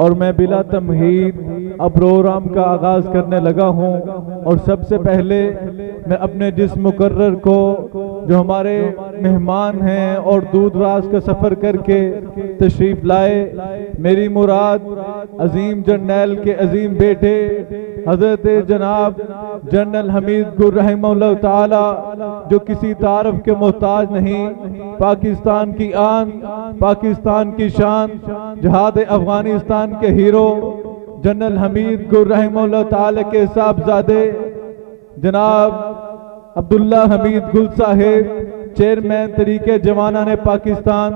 اور میں بلا تمہید اب پروگرام کا آغاز کرنے لگا ہوں۔ اور سب سے پہلے میں اپنے جس مقرر کو جو ہمارے مہمان ہیں اور دور دراز کا سفر کر کے تشریف لائے، میری مراد عظیم جرنیل کے عظیم بیٹے حضرت جناب جنرل حمید گل رحمہ اللہ تعالی، جو کسی تعارف کے محتاج نہیں، پاکستان کی آن، پاکستان کی شان، جہاد افغانستان کے ہیرو جنرل حمید گل رحمہ اللہ تعالی کے صاحبزادے جناب عبداللہ حمید گل صاحب، چیئرمین تحریک جوانان پاکستان،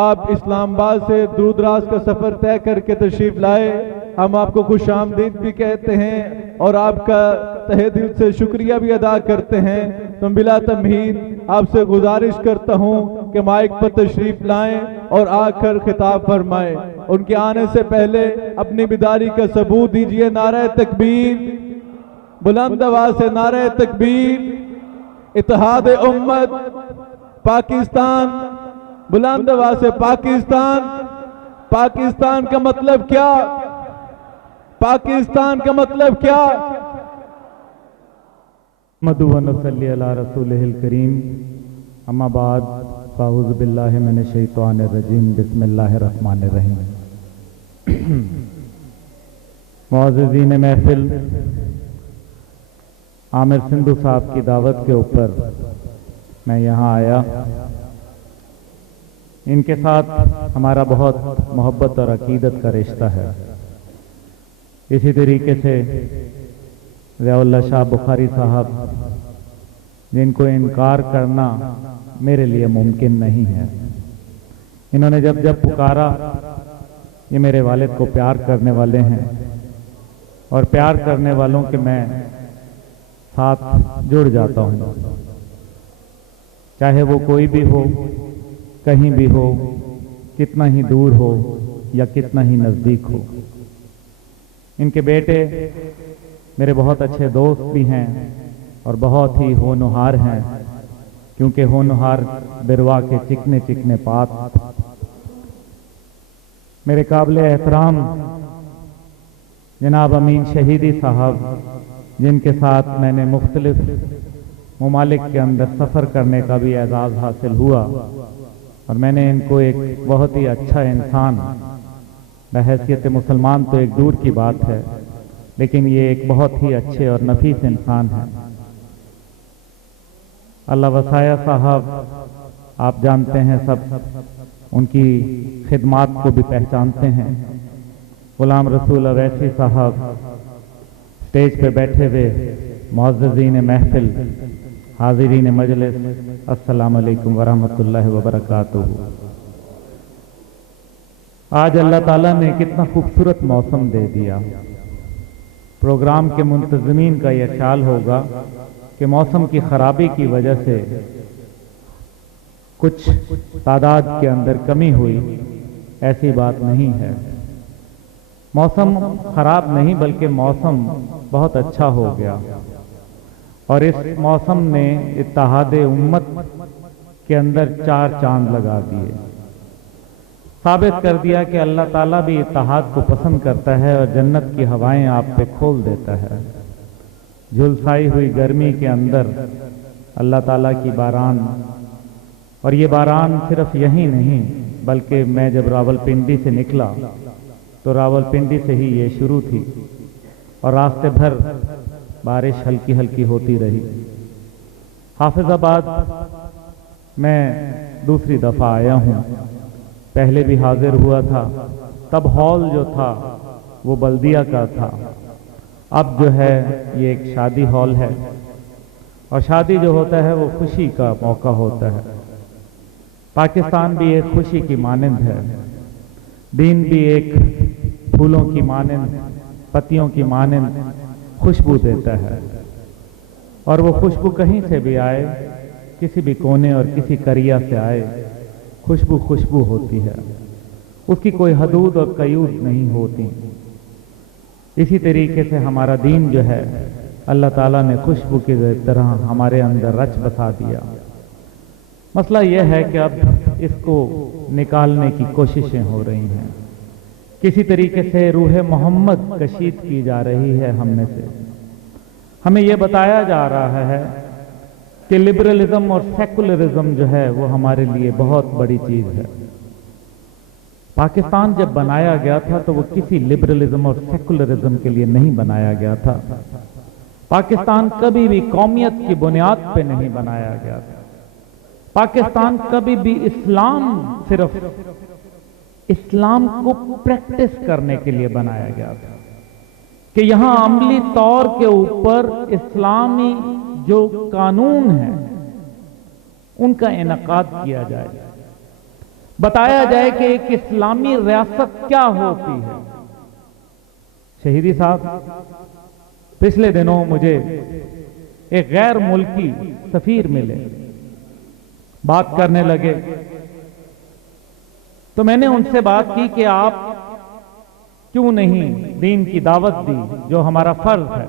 آپ اسلام آباد سے دور دراز کا سفر طے کر کے تشریف لائے۔ ہم آپ کو خوش آمدید بھی کہتے ہیں اور آپ کا تہہ دل سے شکریہ بھی ادا کرتے ہیں۔ تو بلا تمہید آپ سے گزارش کرتا ہوں کہ مائک پر تشریف لائیں اور آ کر خطاب فرمائیں۔ ان کے آنے سے پہلے اپنی بیداری کا ثبوت دیجئے۔ نعرہ تکبیر، بلند آواز سے نعرہ تکبیر، اتحاد امت پاکستان، بلند آواز سے پاکستان۔ پاکستان کا مطلب کیا؟ پاکستان کا مطلب کیا؟ نحمدہ و نصلی علی رسولہ الکریم، اما بعد فاعوذ باللہ من الشیطان الرجیم، بسم اللہ الرحمن الرحیم۔ معززین محفل، عامر سندھو صاحب کی دعوت کے اوپر میں یہاں آیا۔ ان کے ساتھ ہمارا بہت محبت اور عقیدت کا رشتہ ہے۔ اسی طریقے سے ضیاء اللہ شاہ بخاری صاحب، جن کو انکار کرنا میرے لیے ممکن نہیں ہے، انہوں نے جب جب پکارا، یہ میرے والد کو پیار کرنے والے ہیں اور پیار کرنے والوں کے میں ساتھ جڑ جاتا ہوں، چاہے وہ کوئی بھی ہو، کہیں بھی ہو، کتنا ہی دور ہو یا کتنا ہی نزدیک ہو۔ ان کے بیٹے میرے بہت اچھے دوست بھی ہیں اور بہت ہی ہونہار ہیں، کیونکہ ہونہار بروا کے چکنے چکنے پات۔ میرے قابل احترام جناب امین شہیدی صاحب، جن کے ساتھ میں نے مختلف ممالک کے اندر سفر کرنے کا بھی اعزاز حاصل ہوا، اور میں نے ان کو ایک بہت ہی اچھا انسان، بحیثیت مسلمان تو ایک دور کی بات ہے، لیکن یہ ایک بہت ہی اچھے اور نفیس انسان ہیں۔ اللہ وسایہ صاحب، آپ جانتے ہیں سب، ان کی خدمات کو بھی پہچانتے ہیں۔ غلام رسول اویسی صاحب، سٹیج پہ بیٹھے ہوئے معززین محفل، حاضرین مجلس، السلام علیکم ورحمۃ اللہ وبرکاتہ۔ آج اللہ تعالیٰ نے کتنا خوبصورت موسم دے دیا۔ پروگرام کے منتظمین کا یہ خیال ہوگا کہ موسم کی خرابی کی وجہ سے کچھ تعداد کے اندر کمی ہوئی، ایسی بات نہیں ہے۔ موسم خراب نہیں بلکہ موسم بہت اچھا ہو گیا، اور اس موسم نے اتحاد امت کے اندر 4 چاند لگا دیے، ثابت کر دیا کہ اللہ تعالیٰ بھی اتحاد کو پسند کرتا ہے اور جنت کی ہوائیں آپ پہ کھول دیتا ہے۔ جھلسائی ہوئی گرمی کے اندر اللہ تعالیٰ کی باران، اور یہ باران صرف یہی نہیں بلکہ میں جب راولپنڈی سے نکلا تو راولپنڈی سے ہی یہ شروع تھی، اور راستے بھر بارش ہلکی ہلکی ہوتی رہی۔ حافظ آباد میں دوسری دفعہ آیا ہوں، پہلے بھی حاضر ہوا تھا، تب ہال جو تھا وہ بلدیہ کا تھا، اب جو ہے یہ ایک شادی ہال ہے، اور شادی جو ہوتا ہے وہ خوشی کا موقع ہوتا ہے۔ پاکستان بھی ایک خوشی کی مانند ہے، دین بھی ایک پھولوں کی مانند، پتیوں کی مانند خوشبو دیتا ہے، اور وہ خوشبو کہیں سے بھی آئے، کسی بھی کونے اور کسی قریہ سے آئے، خوشبو خوشبو ہوتی ہے، اس کی کوئی حدود اور قیود نہیں ہوتی۔ اسی طریقے سے ہمارا دین جو ہے اللہ تعالیٰ نے خوشبو کی طرح ہمارے اندر رچ بسا دیا۔ مسئلہ یہ ہے کہ اب اس کو نکالنے کی کوششیں ہو رہی ہیں، किसी तरीके से रूह मोहम्मद कशीद की जा रही है हम में से। हमें यह बताया जा रहा है कि लिबरलिज्म और सेकुलरिज्म जो है वो हमारे लिए बहुत बड़ी चीज है। पाकिस्तान जब बनाया गया था तो वो किसी लिबरलिज्म और सेकुलरिज्म के लिए नहीं बनाया गया था। पाकिस्तान कभी भी कौमियत की बुनियाद पे नहीं बनाया गया था। पाकिस्तान कभी भी सिर्फ इस्लाम को प्रैक्टिस करने के लिए बनाया गया था कि यहां अमली तौर के ऊपर इस्लामी जो कानून है उनका इनकाद किया जाए, बताया जाए कि एक इस्लामी रियासत क्या होती है। शहीदी साहब, पिछले दिनों मुझे एक गैर मुल्की सफीर मिले, बात करने लगे, तो मैंने उनसे बात की कि आप क्यों नहीं दीन की दावत दी जो हमारा फर्ज है।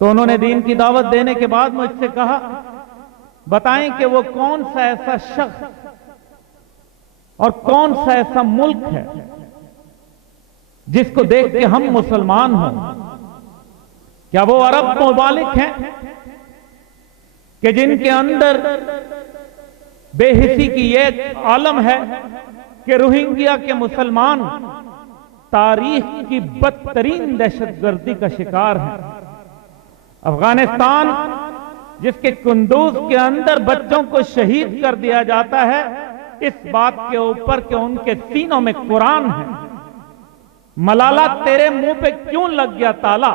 तो उन्होंने दीन की दावत देने के बाद मुझसे कहा, बताएं कि वो कौन सा ऐसा शख्स और कौन सा ऐसा मुल्क है जिसको देख के हम मुसलमान हों। क्या वो अरब ममालिक हैं कि जिनके अंदर बेहिसी की ये आलम है कि रोहिंग्या के मुसलमान तारीख की बदतरीन दहशतगर्दी का शिकार हैं। अफगानिस्तान जिसके कुंदूज के अंदर बच्चों को शहीद कर दिया जाता है इस बात के ऊपर कि उनके सीनों में कुरान है। मलाला, तेरे मुंह पे क्यों लग गया ताला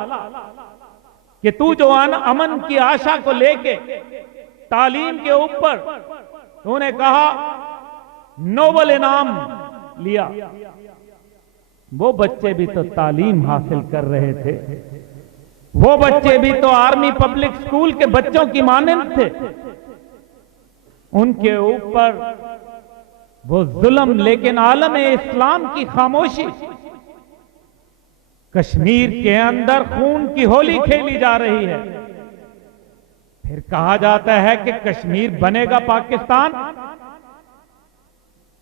कि तू जो अमन की आशा को लेके तालीम के ऊपर तूने कहा नोबेल इनाम लिया। वो बच्चे भी तो तालीम हासिल कर रहे थे, वो बच्चे भी तो आर्मी पब्लिक स्कूल के बच्चों की मानंद थे। उनके ऊपर वो जुल्म, लेकिन आलम इस्लाम की खामोशी। कश्मीर के अंदर खून की होली खेली जा रही है, फिर कहा जाता है कि कश्मीर बनेगा पाकिस्तान।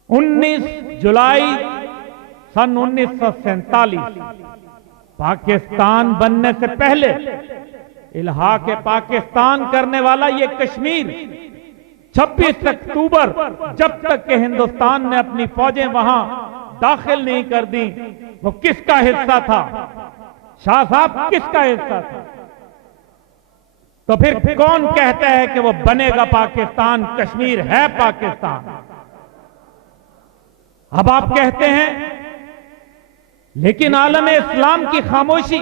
19 जुलाई सन 1947 पाकिस्तान बनने से पहले इल्हाक पाकिस्तान करने वाला ये कश्मीर 26 अक्टूबर जब तक के हिंदुस्तान ने अपनी फौजें वहां दाखिल नहीं कर दी, वो किसका हिस्सा था? शाह साहब, किसका हिस्सा था? तो फिर कौन कहता है कि वो बनेगा पाकिस्तान? कश्मीर है पाकिस्तान। अब आप कहते हैं, लेकिन आलम इस्लाम की खामोशी,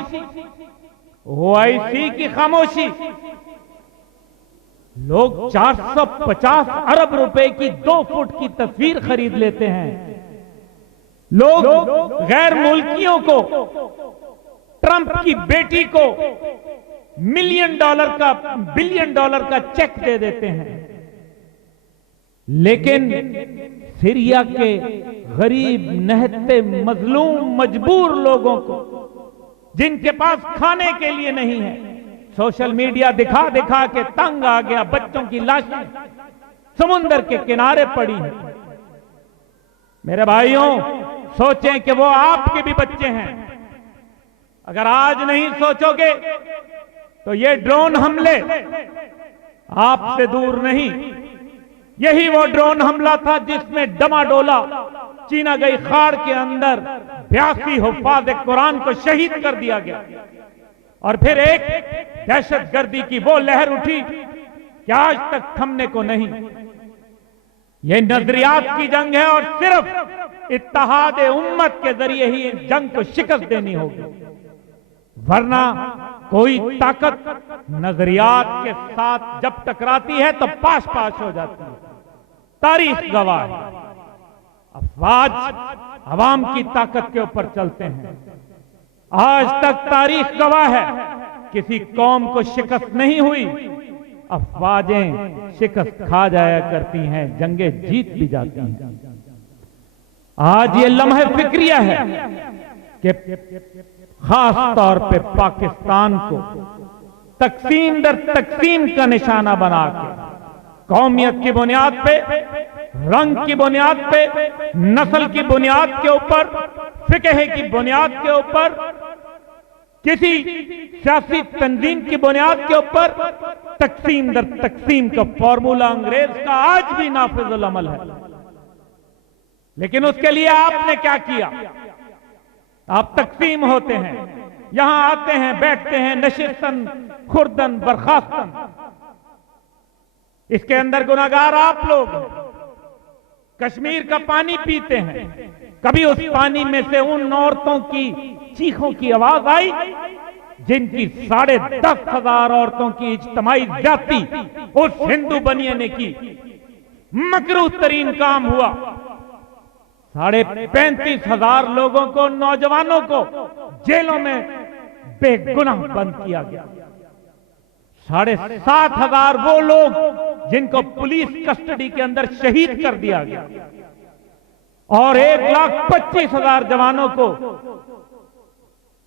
ओआईसी की खामोशी, लोग 450 अरब रुपए की 2 फुट की तस्वीर खरीद लेते हैं। लोग गैर मुल्कियों को, ट्रंप की बेटी को $1 बिलियन डॉलर का चेक दे देते हैं। लेकिन सीरिया के गरीब, नहते, मजलूम, मजबूर लोगों को, जिनके पास खाने के लिए नहीं है, सोशल मीडिया दिखा दिखा के तंग आ गया, बच्चों की लाशें समुंदर के किनारे पड़ी हैं। मेरे भाइयों, सोचें कि वो आपके भी बच्चे हैं। अगर आज नहीं सोचोगे तो ये ड्रोन हमले आपसे दूर नहीं। यही वो ड्रोन हमला था जिसमें डमाडोला चीना गई खाड़ के अंदर 82 हुफ्फाज़ कुरान को शहीद कर दिया गया। और फिर एक दहशतगर्दी की वो लहर उठी कि आज तक थमने को नहीं। ये नजरियात की जंग है और सिर्फ इत्तेहाद उम्मत के जरिए ही इस जंग को शिकस्त देनी होगी, वरना कोई ताकत नजरियात के साथ जब टकराती है तो पास पास हो जाती है। तारीख गवाह है। अफवाज अवाम की ताकत के ऊपर चलते हैं। आज तक तारीख गवाह है, किसी कौम को शिकस्त नहीं हुई। अफवाजें शिकस्त खा जाया करती हैं, जंगें जीत भी जाती हैं। आज ये लम्हे फिक्रिया है कि खास तौर पे पाकिस्तान को तकसीम दर तकसीम का निशाना बना के, कौमियत की बुनियाद पे, रंग की बुनियाद पे, नस्ल की बुनियाद के ऊपर फिकह की बुनियाद के ऊपर, किसी सियासी तंजीम की बुनियाद के ऊपर तकसीम दर तकसीम का फॉर्मूला अंग्रेज का आज भी नाफिजुल अमल है। लेकिन उसके लिए आपने क्या किया? आप तकसीम होते हैं, यहां आते हैं, बैठते हैं, नशिस्तन खुर्दन बर्खास्तन, इसके अंदर गुनाहगार आप लोग हैं। कश्मीर का पानी पीते हैं, कभी उस पानी में से उन औरतों की चीखों की आवाज आई जिनकी 10,500 औरतों की इज्तिमाई ज्यादती उस हिंदू बनिए ने की। मकरूह तरीन काम हुआ। 35,500 लोगों को, नौजवानों को जेलों में बेगुनाह बंद किया गया। 7,500 वो लोग जिनको पुलिस कस्टडी के अंदर शहीद कर दिया गया, और 1,25,000 जवानों को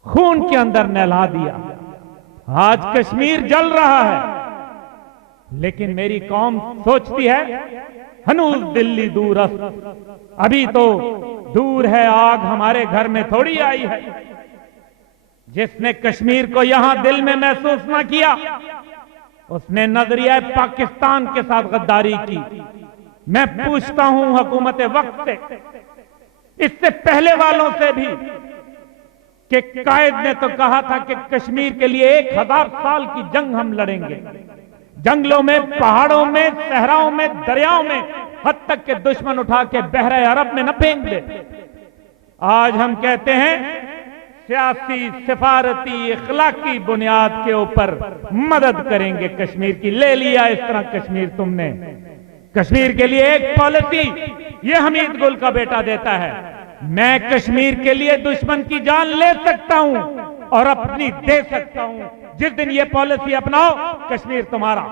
खून के अंदर नहला दिया। आज कश्मीर जल रहा है, लेकिन मेरी कौम सोचती है हनूज दिल्ली दूर, अभी तो दूर है, आग हमारे घर में थोड़ी आई है। जिसने कश्मीर को यहां दिल में महसूस न किया, उसने नजरिया पाकिस्तान के साथ गद्दारी की। मैं पूछता हूं हुकूमत वक्त से, इससे पहले वालों से भी, कि कायद ने तो कहा था कि कश्मीर के लिए 1000 साल की जंग हम लड़ेंगे, जंगलों में, पहाड़ों में, सहराओं में, दरियाओं में, हद तक के दुश्मन उठा के बहरे अरब में न फेंक दे। आज हम कहते हैं सियासी, सिफारती, इखलाकी बुनियाद के ऊपर मदद करेंगे कश्मीर की। ले लिया इस तरह कश्मीर तुमने। कश्मीर के लिए एक पॉलिसी ये हमीद गुल का बेटा देता है, मैं कश्मीर के लिए दुश्मन की जान ले सकता हूं और अपनी दे सकता हूं। जिस दिन ये पॉलिसी अपनाओ, कश्मीर तुम्हारा,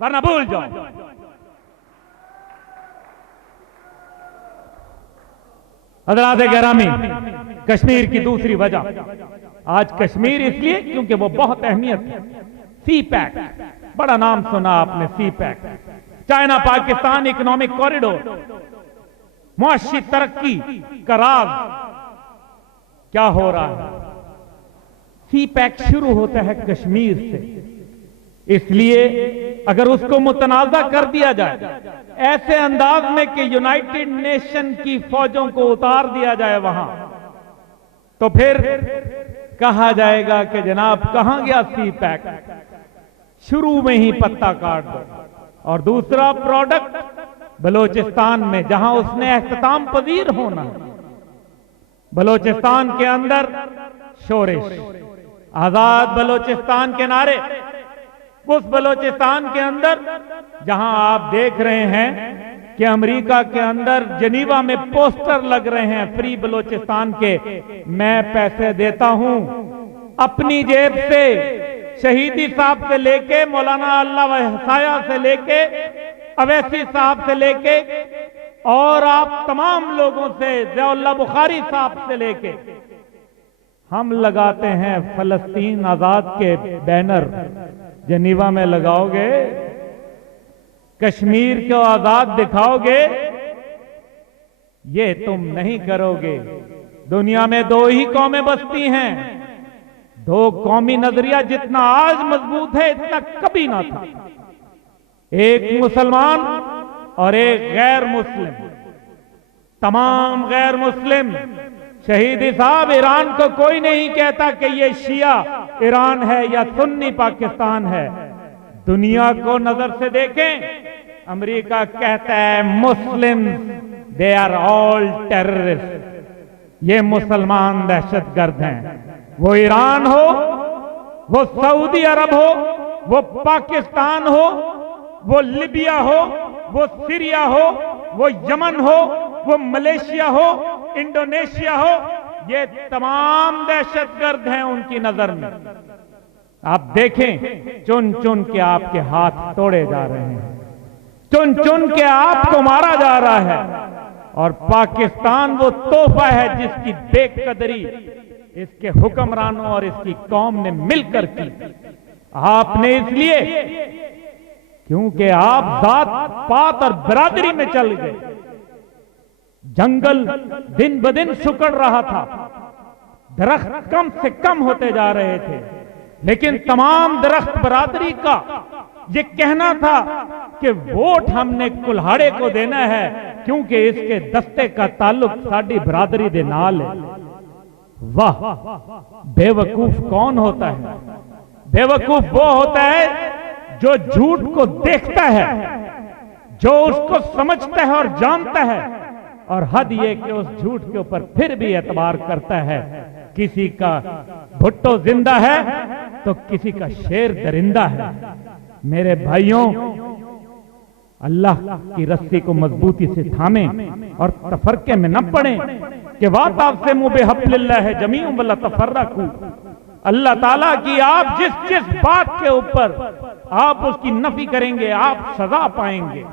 वरना भूल जाओ। हज़रात गिरामी, कश्मीर की दूसरी वजह, आज कश्मीर इसलिए क्योंकि वो बहुत अहमियत है। सी पैक, बड़ा नाम सुना आपने, CPEC, China Pakistan economic corridor, मुआशी तरक्की का राज क्या हो रहा है? सी पैक शुरू होता है कश्मीर से, इसलिए अगर उसको मुतनाज़ा कर दिया जाए ऐसे अंदाज में कि यूनाइटेड नेशन की फौजों को उतार दिया जाए वहां, तो फिर कहा जाएगा कि जनाब कहां गया सी पैक, शुरू में ही पत्ता काट दो। और दूसरा प्रोडक्ट बलोचिस्तान में, जहां उसने एहतमाम पजीर होना है, बलोचिस्तान के अंदर शोरिश, आजाद बलोचिस्तान के नारे, उस बलोचिस्तान के अंदर जहां आप देख रहे हैं कि अमेरिका के अंदर जनीवा में पोस्टर लग रहे हैं फ्री बलोचिस्तान के, मैं पैसे देता हूं अपनी जेब से, शहीदी साहब से लेके, मौलाना अल्लाह हसाया से लेके, अवैसी साहब से लेके, और आप तमाम लोगों से, ज़ियाउल्लाह बुखारी साहब से लेके, हम लगाते हैं फलस्तीन आजाद के बैनर। जनीवा में लगाओगे, कश्मीर को आजाद दिखाओगे, ये तुम नहीं करोगे। दुनिया में 2 ही कौमें बसती हैं, 2 कौमी नजरिया जितना आज मजबूत है इतना कभी ना था, एक मुसलमान और एक गैर मुस्लिम। तमाम गैर मुस्लिम, शहीदी साहब, ईरान को कोई नहीं कहता कि ये शिया ईरान है या सुन्नी पाकिस्तान है। दुनिया को नजर से देखें, अमेरिका कहता है मुस्लिम दे आर ऑल टेररिस्ट, ये मुसलमान दहशतगर्द हैं। वो ईरान हो, वो सऊदी अरब हो, वो पाकिस्तान हो, वो लीबिया हो, वो सीरिया हो, वो यमन हो, वो मलेशिया हो, इंडोनेशिया हो, ये तमाम दहशतगर्द हैं उनकी नजर में। आप देखें, चुन चुन के आपके हाथ तोड़े जा रहे हैं, चुन चुन के आपको मारा जा रहा है। और पाकिस्तान वो तोहफा है जिसकी बेकदरी इसके हुक्मरानों और इसकी कौम ने मिलकर की। आपने इसलिए क्योंकि आप जात पात और बरादरी में चल गए, जंगल दिन ब दिन सिकुड़ रहा था, दरख्त कम से कम होते जा रहे थे, लेकिन तमाम दरख्त बरादरी का ये कहना था कि वोट हमने कुल्हाड़े को देना है क्योंकि इसके दस्ते का ताल्लुक साडी बरादरी दे नाल है। वाह, बेवकूफ कौन होता है? बेवकूफ वो होता है जो झूठ को देखता है, जो उसको समझता है और जानता है, और हद ये कि उस झूठ के ऊपर फिर भी एतबार करता है। किसी का भुट्टो जिंदा है तो किसी का शेर दरिंदा है। मेरे भाइयों, अल्लाह की रस्सी को मजबूती से थामें और तफरके में न पड़ें कि वातासिमू बिहब्लिल्लाह जमीअन वला तफर्रकू। अल्लाह ताला की आप जिस जिस बात के ऊपर आप उसकी नफी करेंगे आप सजा पाएंगे,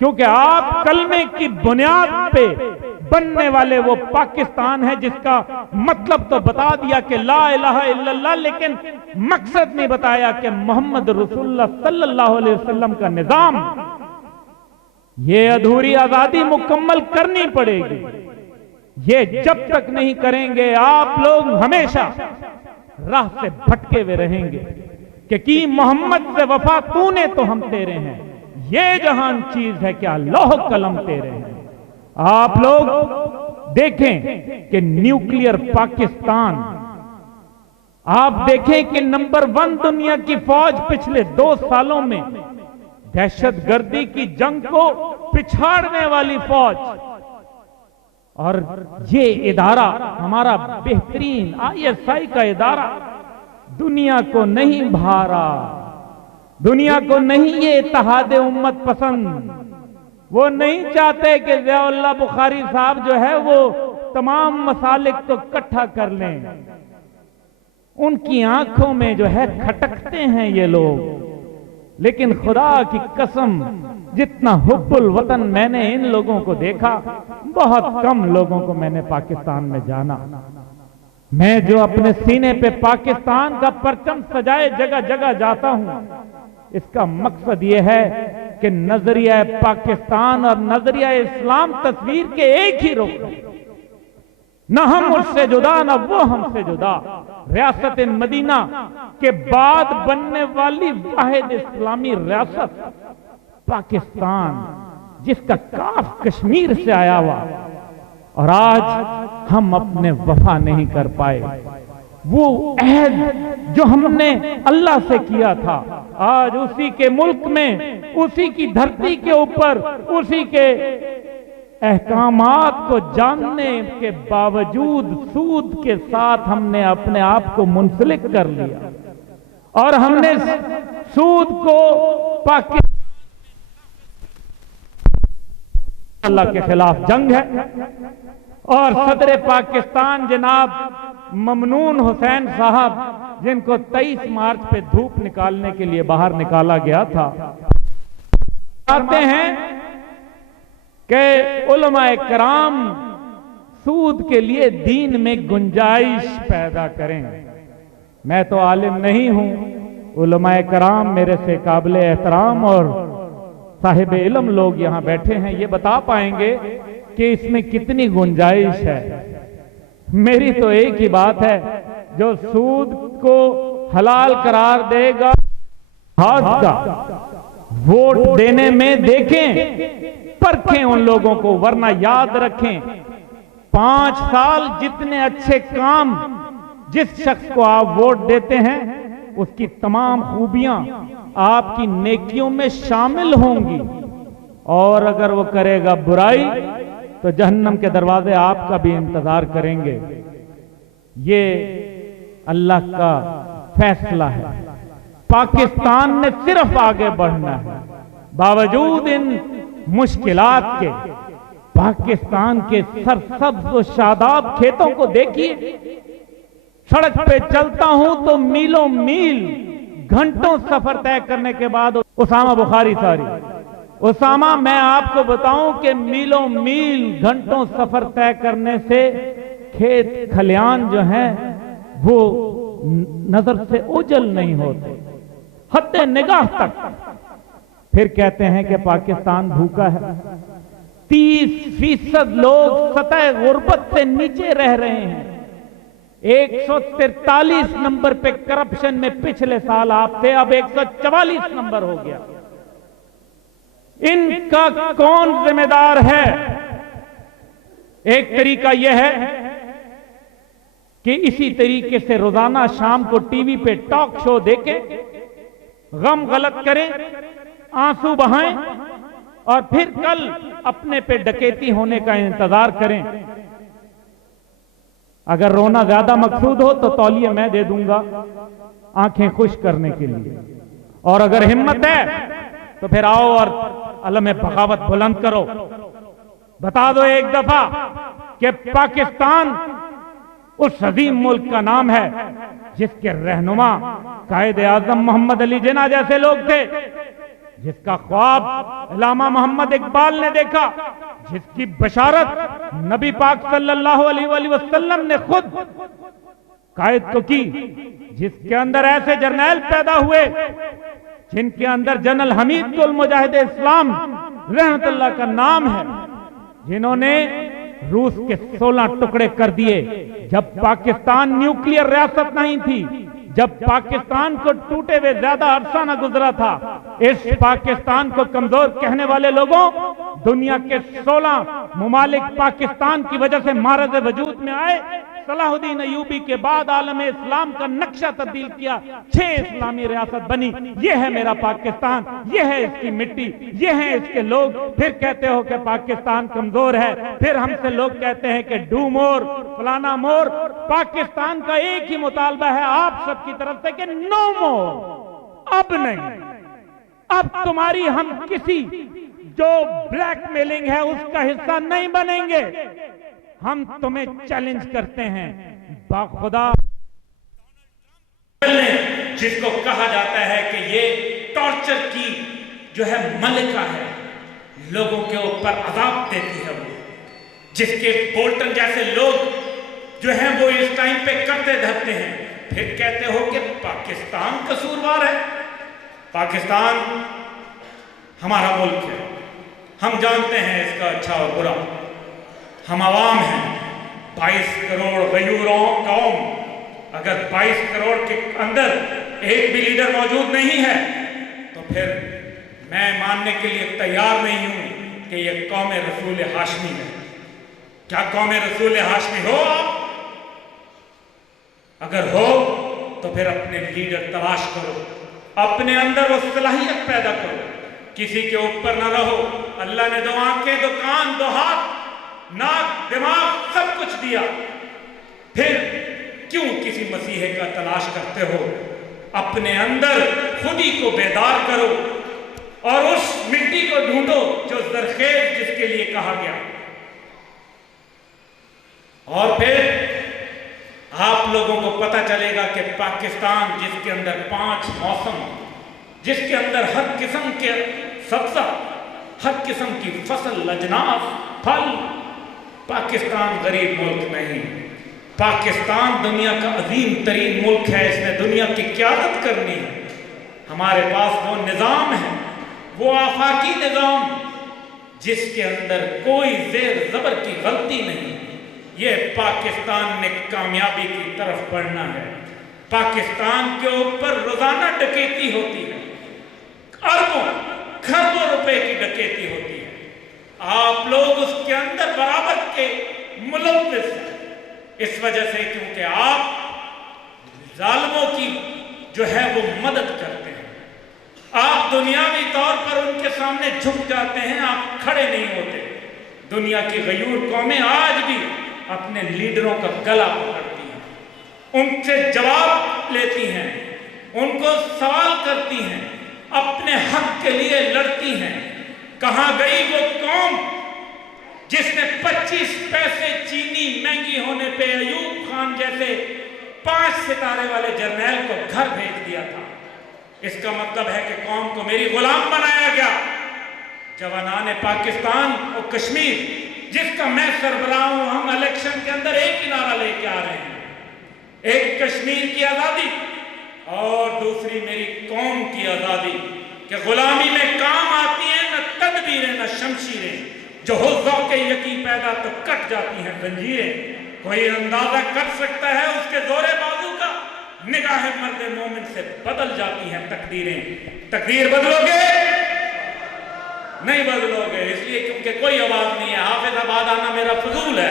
क्योंकि आप कलमे की बुनियाद पे बनने वाले वो पाकिस्तान है जिसका मतलब तो बता दिया कि ला इलाहा इल्लल्लाह, लेकिन मकसद नहीं बताया कि मोहम्मद रसूलुल्लाह सल्लल्लाहु अलैहि वसल्लम का निजाम, ये अधूरी आजादी मुकम्मल करनी पड़ेगी। ये जब तक नहीं करेंगे आप लोग हमेशा राह से भटके हुए रहेंगे कि मोहम्मद से वफा तूने तो हम तेरे हैं, ये जहान चीज है क्या लौह कलम तेरे हैं। आप लोग देखें कि न्यूक्लियर पाकिस्तान, आप देखें कि नंबर 1 दुनिया की फौज पिछले 2 सालों में दहशतगर्दी की जंग को पिछाड़ने वाली फौज, और ये इदारा हमारा बेहतरीन ISI का इदारा दुनिया को नहीं भा रहा, दुनिया को नहीं ये इत्तेहाद उम्मत पसंद। वो नहीं चाहते कि ज़ियाउल्लाह बुखारी साहब जो है वो तमाम मसालिक तो इकट्ठा कर लें। उनकी आंखों में जो है खटकते हैं ये लोग, लेकिन खुदा की कसम जितना हुब्बुल वतन मैंने इन लोगों को देखा, बहुत कम लोगों को मैंने पाकिस्तान में जाना। मैं जो अपने सीने पे पाकिस्तान का परचम सजाए जगह जगह जाता हूं, इसका मकसद यह है कि नजरिया पाकिस्तान और नजरिया इस्लाम तस्वीर के एक ही रुख, न हम उससे जुदा न वो हमसे जुदा। रियासत मदीना के बाद बनने वाली वाहिद इस्लामी रियासत पाकिस्तान, जिसका काफ कश्मीर से आया हुआ, और आज हम अपने वफा नहीं कर पाए। वो अहद जो हमने अल्लाह से किया था, आज उसी के मुल्क में, उसी की धरती के ऊपर, उसी के अहकामात को जानने के बावजूद सूद के साथ हमने अपने आप को मुंसलिक कर लिया, और हमने सूद को पाकिस्तान अल्लाह के खिलाफ जंग है। और सदर पाकिस्तान जनाब ममनून हुसैन साहब, जिनको 23 मार्च पे धूप निकालने के लिए बाहर निकाला गया था, कहते हैं कि उलमाए कराम सूद के लिए दीन में गुंजाइश पैदा करें। मैं तो आलिम नहीं हूं, उलमाए कराम मेरे से काबिल एहतराम और साहिब इल्म लोग यहां बैठे हैं, ये बता पाएंगे कि इसमें कितनी गुंजाइश है। मेरी तो एक ही बात है, जो सूद को हलाल करार देगा हाथ का वोट देने में देखें, परखें उन लोगों को, वरना याद रखें 5 साल जितने अच्छे काम जिस शख्स को आप वोट देते हैं, उसकी तमाम खूबियां आपकी नेकियों में शामिल होंगी, और अगर वो करेगा बुराई तो जहन्नम के दरवाजे आपका भी इंतजार करेंगे। ये अल्लाह का फैसला है। पाकिस्तान ने सिर्फ आगे बढ़ना है, बावजूद इन मुश्किलात के। पाकिस्तान के सरसब्ज और शादाब खेतों को देखिए, सड़क पे चलता हूं तो मीलों मील घंटों सफर तय करने के बाद उसामा बुखारी सारी, उसामा मैं आपको बताऊं कि मीलों मील घंटों सफर तय करने से खेत खलियान जो हैं वो नजर से ओझल नहीं होते, हद निगाह तक। फिर कहते हैं कि पाकिस्तान भूखा है। 30% लोग सतह गुर्बत से नीचे रह رہے ہیں. 143 نمبر پہ کرپشن میں پچھلے سال آپ تھے, اب 144 نمبر ہو گیا. ان کا کون ذمہ دار ہے؟ ایک طریقہ یہ ہے کہ اسی طریقے سے روزانہ شام کو ٹی وی پہ ٹاک شو دیکھیں, غم غلط کریں, آنسو بہائیں, اور پھر کل اپنے پہ ڈکیتی ہونے کا انتظار کریں. اگر رونا زیادہ مقصود ہو تو تولیہ میں دے دوں گا آنکھیں خوش کرنے کے لیے, اور اگر ہمت ہے تو پھر آؤ اور علم بغاوت بلند کرو. بتا دو ایک دفعہ کہ پاکستان اس عظیم ملک کا نام ہے جس کے رہنما قائد اعظم محمد علی جناح جیسے لوگ تھے, جس کا خواب علامہ محمد اقبال نے دیکھا, جس کی بشارت نبی پاک صلی اللہ علیہ وآلہ وسلم نے خود قائد کو کی, جس کے اندر ایسے جرنیل پیدا ہوئے جن کے اندر جنرل حمید المجاہد اسلام رحمت اللہ کا نام ہے, جنہوں نے روس کے 16 ٹکڑے کر دیے جب پاکستان نیوکلیئر ریاست نہیں تھی, جب پاکستان کو ٹوٹے ہوئے زیادہ عرصہ نہ گزرا تھا. اس پاکستان کو کمزور کہنے والے لوگوں دنیا کے 16 ممالک پاکستان کی وجہ سے معرض وجود میں آئے. صلاح الدین ایوبی کے بعد عالم اسلام کا نقشہ تبدیل کیا, 6 اسلامی ریاست بنی. یہ ہے میرا پاکستان, یہ ہے اس کی مٹی, یہ ہے اس کے لوگ. پھر کہتے ہو کہ پاکستان کمزور ہے, پھر ہم سے لوگ کہتے ہیں کہ ڈو مور فلانا مور. پاکستان کا ایک ہی مطالبہ ہے آپ سب کی طرف سے کہ نو مور, اب نہیں. اب تمہاری ہم کسی جو بلیک میلنگ ہے اس کا حصہ نہیں بنیں گے. ہم تمہیں چیلنج کرتے ہیں باخدا, جس کو کہا جاتا ہے کہ یہ ٹارچر کی جو ہے ملکہ ہے, لوگوں کے اوپر عذاب دیتی ہے, وہ جس کے بولٹن جیسے لوگ جو ہیں وہ اس ٹائم پہ کرتے دھرتے ہیں. پھر کہتے ہو کہ پاکستان قصوروار ہے. پاکستان ہمارا ملک ہے, ہم جانتے ہیں اس کا اچھا اور برا. ہم عوام ہیں, 22 کروڑ غیوروں قوم. اگر 22 کروڑ کے اندر ایک بھی لیڈر موجود نہیں ہے تو پھر میں ماننے کے لیے تیار نہیں ہوں کہ یہ قوم رسول ہاشمی ہے. کیا قوم رسول ہاشمی ہو آپ؟ اگر ہو تو پھر اپنے لیڈر تلاش کرو, اپنے اندر وہ صلاحیت پیدا کرو, کسی کے اوپر نہ رہو. اللہ نے 2 آنکھیں, 2 کان, 2 ہاتھ, ناک, دماغ سب کچھ دیا, پھر کیوں کسی مسیحے کا تلاش کرتے ہو؟ اپنے اندر خودی کو بیدار کرو اور اس مٹی کو ڈھونڈو جو زرخیز جس کے لیے کہا گیا. اور پھر آپ لوگوں کو پتہ چلے گا کہ پاکستان جس کے اندر 5 موسم, جس کے اندر ہر قسم کے سبزہ, ہر قسم کی فصل, اجناس, پھل, پاکستان غریب ملک نہیں. پاکستان دنیا کا عظیم ترین ملک ہے, اس نے دنیا کی قیادت کرنی ہے. ہمارے پاس وہ نظام ہے, وہ آفاقی نظام جس کے اندر کوئی زیر زبر کی غلطی نہیں. یہ پاکستان نے کامیابی کی طرف بڑھنا ہے. پاکستان کے اوپر روزانہ ڈکیتی ہوتی ہے, اربوں کھربوں روپے کی ڈکیتی ہوتی ہے. آپ لوگ اس کے اندر برابر کے ملوث ہیں, اس وجہ سے کیونکہ آپ ظالموں کی جو ہے وہ مدد کرتے ہیں. آپ دنیاوی طور پر ان کے سامنے جھک جاتے ہیں, آپ کھڑے نہیں ہوتے. دنیا کی غیور قومیں آج بھی اپنے لیڈروں کا گلا پکڑتی ہیں, ان سے جواب لیتی ہیں, ان کو سوال کرتی ہیں, اپنے حق کے لیے لڑتی ہیں. کہاں گئی وہ قوم جس نے 25 پیسے چینی مہنگی ہونے پہ ایوب خان جیسے 5 ستارے والے جرنیل کو گھر بھیج دیا تھا؟ اس کا مطلب ہے کہ قوم کو میری غلام بنایا گیا. جوانان پاکستان اور کشمیر جس کا میں سربراہ ہوں, ہم الیکشن کے اندر ایک ہی نعرہ لے کے آ رہے ہیں, ایک کشمیر کی آزادی اور دوسری میری قوم کی آزادی, کہ غلامی میں کام آتی ہیں نہ تدبیریں نہ شمشیریں. जो हो ज़ौक़ यकीन पैदा तो कट जाती हैं जंजीरें, कोई अंदाजा कर सकता है उसके जोरे बाजू का, निगाह मर्द मोमिन से बदल जाती हैं तकदीरें। तकदीर बदलोगे नहीं बदलोगे, इसलिए क्योंकि कोई आवाज नहीं है। हाफिज आबाद आना मेरा फजूल है,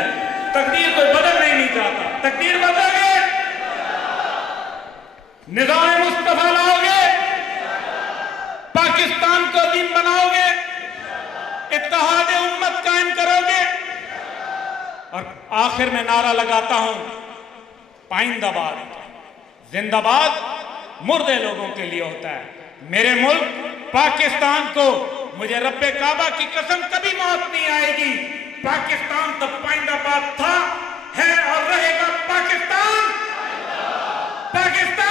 तकदीर कोई बदल नहीं चाहता। तकदीर बदलोगे, निज़ाम मुस्तफा लाओगे, पाकिस्तान को दिन बनाओगे, इत्तेहाद उम्मत कायम करोगे। और आखिर में नारा लगाता हूं, पाइंदाबाद जिंदाबाद मुर्दे लोगों के लिए होता है। मेरे मुल्क पाकिस्तान को, मुझे रब्बे काबा की कसम, कभी मौत नहीं आएगी। पाकिस्तान तो पाइंदाबाद था, है और रहेगा। पाकिस्तान, पाकिस्तान।